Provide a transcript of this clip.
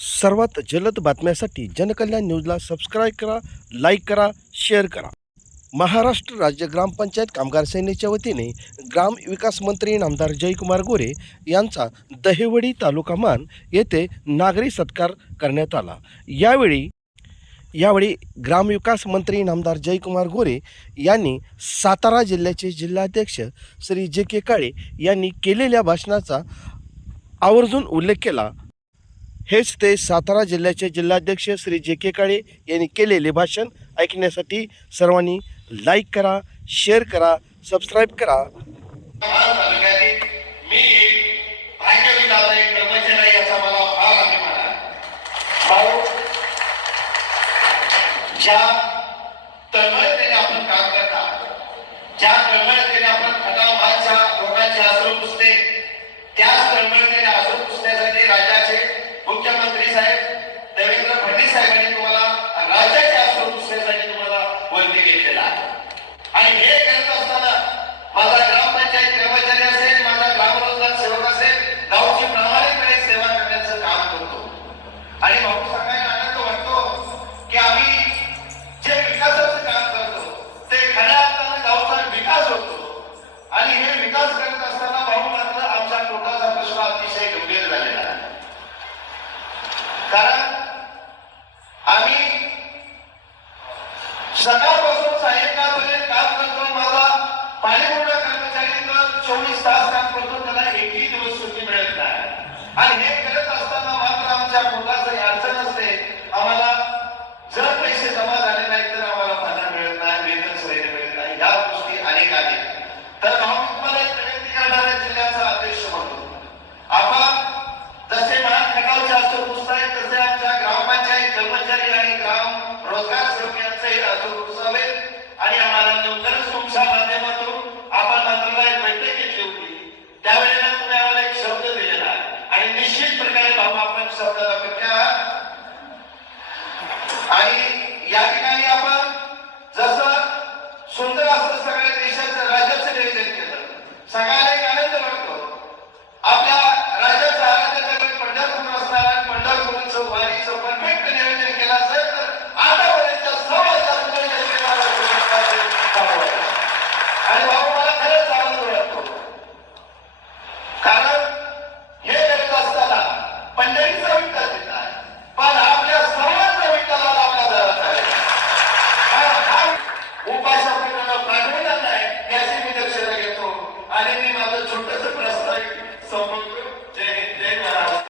सर्वात जलद बातम्यासाठी जनकल्याण न्यूजला सबस्क्राईब करा लाईक करा शेअर करा. महाराष्ट्र राज्य ग्रामपंचायत कामगार सेनेच्या वतीने ग्राम विकास मंत्री नामदार जयकुमार गोरे यांचा दहेवडी तालुका मान येथे नागरी सत्कार करण्यात आला. यावेळी यावेळी ग्रामविकास मंत्री नामदार जयकुमार गोरे यांनी सातारा जिल्ह्याचे जिल्हाध्यक्ष श्री जे के काळे यांनी केलेल्या भाषणाचा आवर्जून उल्लेख केला. हेच ते सातारा जिल्ह्याचे जिल्हाध्यक्ष श्री जे के काळे यांनी केलेले भाषण ऐकण्यासाठी सर्वांनी लाईक करा शेअर करा सबस्क्राईब करा. ज्या तळमळतेने आपण काम करता ज्या तळमळतेने कारण आम्ही सकाळपासून सायंकाळपर्यंत काम करतो. माझा पाणीपुरवठा कर्मचारी तर चोवीस तास काम करतो. त्याला एकही दिवस सुट्टी मिळत नाही. आणि हे करत असताना मात्र आमच्या पोटाचं अडचण असते. आम्हाला जर पैसे जमा झाले नाही तर आम्हाला पगार मिळत नाही वेतन सोयीने मिळत नाही. या गोष्टी अनेक आहेत. तर